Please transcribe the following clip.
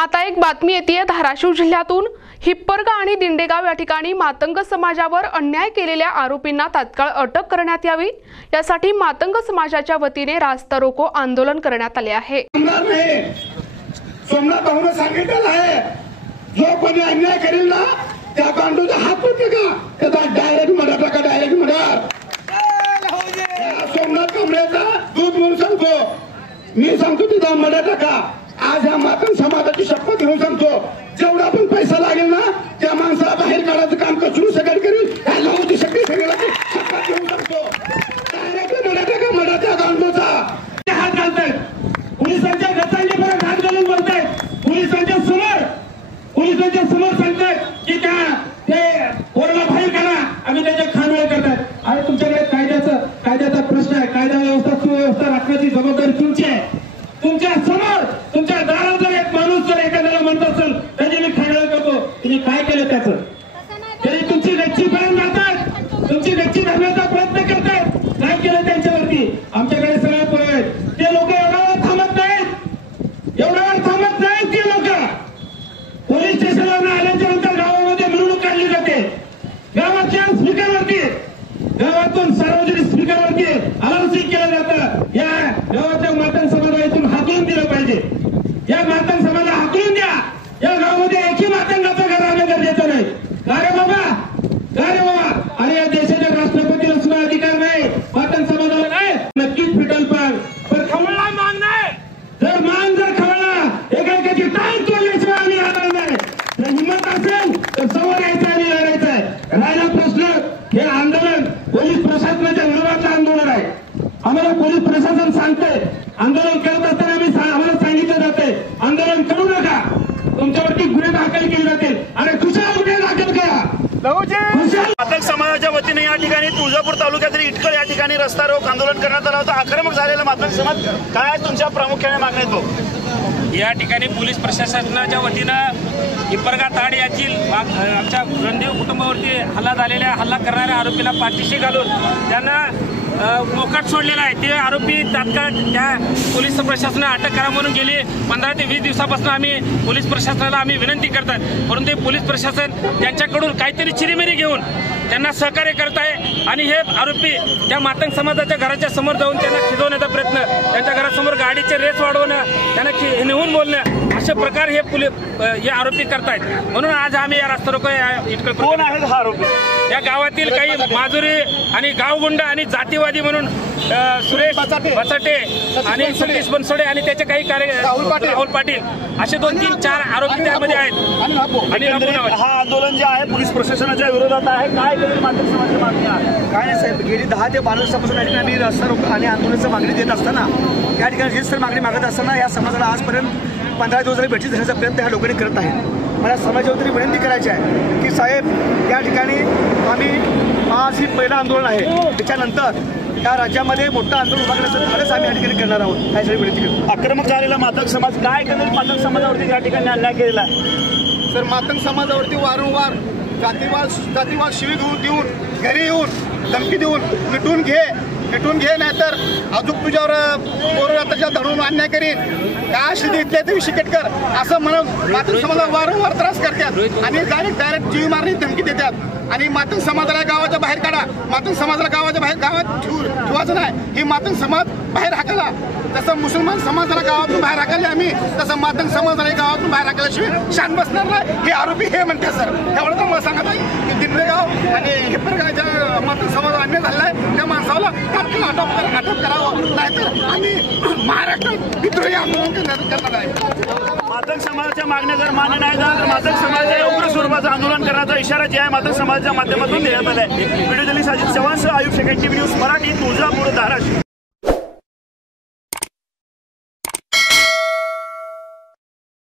आता एक बातमी येते धाराशिव जिल्ह्यातून। हिप्परगा आणि दिंडेगाव या ठिकाणी मातंग समाजावर अन्याय केलेल्या आरोपींना तात्काळ अटक करण्यात यावी, यासाठी मातंग समाजाच्या वतीने रास्ता रोको आंदोलन करण्यात आले आहे। सोमनाथ भाऊने सांगितलं आहे, जो कोणी अन्याय करेल ना त्या गांडूचा हात उचला, त्याचा डायरेक्ट मर्डर टाका, डायरेक्ट मर्डर। सोमनाथ कमरेचा दूध म्हणून सांगतो, मी सांगतो तिचा मर्डर टाका। आज या मातंग समाजाची शपथ घेऊन सांगतो, जेवढा पण पैसा लागेल ना त्या माणसाला बाहेर काढायचं काम कचरू सगळं करील, त्याला होती शक्ती सगळ्याला शपथ घेऊन सांगतो, डायरेक्ट मर्डर टाका, मर्डर त्या गांडूचा हात घालतायत। पोलिसांच्या गटांनी हात घालून बोलतायत, पोलिसांच्या समोर सांगतायत की ते पोरला बाहेर काढा, आम्ही त्याच्या खानवेळ करतात। आणि तुमच्याकडे कायद्याचा प्रश्न आहे, कायदा व्यवस्था सुव्यवस्था राखण्याची जबाबदारी तुमची आहे। तुमच्या समोर तुमच्या दारात जर एक माणूस जर एखाद्याला म्हणत असेल त्याची मी खानवेळ करतो, तुम्ही काय केलं त्याचं? तरी तुमची गच्ची पर्यंत जातात, तुमची गच्ची धरण्याचा प्रयत्न करतात, काय केलं त्यांच्यावरती? आमच्याकडे सगळं पुरावे आहेत। ते लोक एवढा वेळ थांबत नाहीत ते लोक। पोलीस स्टेशनवर आल्याच्या नंतर गावामध्ये मिरवणूक काढली जाते, गावाच्या स्पीकरवरती, गावातून सार्वजनिक स्पीकरवरती अनाउन्सिंग केलं जातं, या गावाच्या मातंग समाजाला इथून हाकलून दिलं पाहिजे, या मातंग समाजाला हाकलून द्या। या गावामध्ये एकही मातंगाचं घर राहणं गरजेचं नाही। का रे बाबा? आणि या देशाच्या राष्ट्रपतीला सुद्धा अधिकार नाही, मातंग समाजाला नाही। नक्कीच फिटल पण खवळला मान नाही, जर खवळला एकाएकाची टांग तोडल्याशिवाय आम्ही राहणार नाही। जर हिंमत असेल तर समोर यायचं आणि लढायचं। राहिला प्रश्न, हे आंदोलन पोलीस प्रशासनाच्या विरोधाचं आंदोलन आहे। आम्हाला पोलीस प्रशासन सांगतंय, आंदोलन करत असताना आम्हाला सांगितलं जातंय आंदोलन करू नका, तुमच्यावरती गुन्हे दाखल केले जातील आणि खुशाल गुन्हे दाखल करा। मातंग समाजाच्या वतीने या ठिकाणी तुळजापूर तालुक्यातील इटकल या ठिकाणी रस्ता रोक आंदोलन करण्यात आलं होतं। आक्रमक झालेला मातंग समाज, काय तुमच्या प्रामुख्याने मागण्या आहेत? या ठिकाणी पोलीस प्रशासनाच्या वतीनं हिप्परगा ताड यातील आमच्या रणदेव कुटुंबावरती हल्ला करणाऱ्या आरोपीला पाठीशी घालून त्यांना मोकाट सोडलेला आहे। ते आरोपी तात्काळ त्या पोलीस प्रशासनाने अटक करा म्हणून गेली 15 ते 20 दिवसापासून आम्ही पोलीस प्रशासनाला विनंती करतात, परंतु पोलीस प्रशासन त्यांच्याकडून काहीतरी चिरीमिरी घेऊन त्यांना सहकार्य करत आहे। आणि हे आरोपी त्या मातंग समाजाच्या घराच्या समोर जाऊन त्यांना खिजवण्याचा प्रयत्न, त्यांच्या घरासमोर गाडीचे रेस वाढवणं, त्यांना नेऊन बोलणं, असे प्रकार हे आरोपी करतायत। म्हणून आज आम्ही या रस्ता रोको इटकल। कोण आहेत हा आरोपी? या गावातील काही माजुरी आणि गावगुंड आणि जातीवादी म्हणून सुरेश बचाटे आणि सतीश बनसोडे आणि त्याचे काही राहुल पाटील असे 2-3-4 आरोपी त्यामध्ये आहेत। आणि हा आंदोलन जे आहे पोलीस प्रशासनाच्या विरोधात आहे, काय मातंग समाजाची मागणी आहे? काय नाही साहेब, गेली 10 ते 12 दिवसापासून या ठिकाणी रस्ता रोको आणि आंदोलनाची मागणी देत असताना, या ठिकाणी हीच तर मागणी मागत असताना या समाजाला आजपर्यंत 15 दिवस भेटी देण्याचा प्रयत्न ह्या लोकांनी करत आहेत। मला समाजावर तरी विनंती करायची आहे की साहेब, या ठिकाणी आम्ही आज ही पहिलं आंदोलन आहे, त्याच्यानंतर या राज्यामध्ये मोठं आंदोलन उभारण्याचं धाडस आम्ही या ठिकाणी करणार आहोत, यासाठी विनंती करतो। आक्रमक झालेला मातंग समाज काय करेल? मातंग समाजावरती या ठिकाणी अन्याय केलेला आहे। तर मातंग समाजावरती वारंवार जातीवाद शिवी देऊन घरी येऊन धमकी देऊन मिटून घे नाहीतर अजून तुझ्यावर पोरच्या धरून अन्याय करीन, काय इत्यादी शिकेटकर असं म्हणून मातंग समाजाला वारंवार त्रास करतात आणि डायरेक्ट जीव मारणी धमकी देतात। आणि मातंग समाजाला गावाच्या बाहेर काढा, मातंग समाजाला गावात ठेवायचं नाही, ही मातंग समाज बाहेर हाकला। तसं मुसलमान समाजाला गावातून बाहेर हाकले आम्ही, तसं मातंग समाजाला गावातून बाहेर हाकल्याशिवाय शांत बसणार नाही, हे आरोपी हे म्हणते। सर एवढं तर मला सांगत आहे की दिंडेगाव आणि हिप्परगाच्या मातंग समाज अन्याय झालेला आहे, त्या माणसाला तात्काळ अटक करावं, नाहीतर आम्ही महाराष्ट्रात विद्रोही आंदोलन करणार आहे। मातंग समाजाच्या मागण्या जर मान्य नाही झाल्या तर मातंग समाजाच्या उग्र स्वरूपाचं आंदोलन करण्याचा इशारा जे आहे मातंग समाजाच्या माध्यमातून देण्यात आला आहे। Video journalist Ajit Chavan, Ayush Shekhar, TV news Marathi, Tuljapur, Dharashiv.